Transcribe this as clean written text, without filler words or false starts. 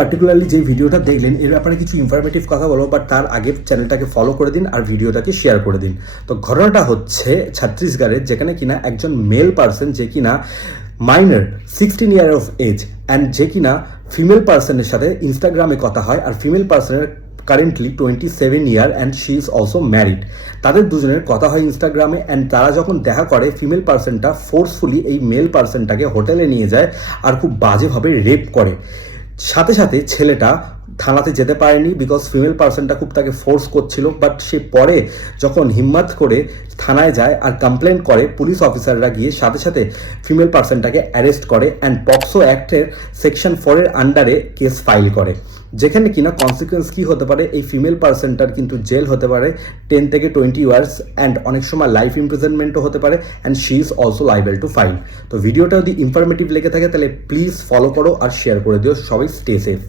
Particularly যে ভিডিওটা দেখলেন এর ব্যাপারে কিছু ইনফরমেটিভ কথা বলবো, বাট তার আগে চ্যানেলটাকে ফলো করে দিন আর ভিডিওটাকে শেয়ার করে দিন। তো ঘটনাটা হচ্ছে ছত্তিশগড়ের, যেখানে কিনা একজন মেল পার্সন যে কিনা minor 16 year of age and যে কিনা ফিমেল পার্সনের সাথে ইনস্টাগ্রামে কথা হয়, আর ফিমেল পার্সনের currently 27 year and she is also married. তাদের দুজনের কথা হয় ইনস্টাগ্রামে, অ্যান্ড তারা যখন দেখা করে ফিমেল পার্সনটা ফোর্সফুলি এই মেল পার্সনটাকে হোটেলে নিয়ে যায় আর খুব বাজেভাবে রেপ করে। সাথে সাথে ছেলেটা থানাতে যেতে পারেনি বিকজ ফিমেল পার্সনটা খুব তাকে ফোর্স করছিল, বাট সে পরে যখন হিম্মত করে থানায় যায় আর কমপ্লেন করে, পুলিশ অফিসাররা গিয়ে সাথে সাথে ফিমেল পার্সনটাকে অ্যারেস্ট করে অ্যান্ড পক্সো অ্যাক্টের সেকশন 4-এর আন্ডারে কেস ফাইল করে, যেখানে কিনা কনসিকুয়েন্স কী হতে পারে, এই ফিমেল পার্সনটার কিন্তু জেল হতে পারে 10 থেকে 20 ইয়ার্স অ্যান্ড অনেক সময় লাইফ ইমপ্রিজনমেন্টও হতে পারে, and she is also liable to fine. তো ভিডিওটা যদি ইনফরমেটিভ লেগে থাকে তাহলে প্লিজ ফলো করো আর শেয়ার করে দিও। সবাই স্টে সেফ।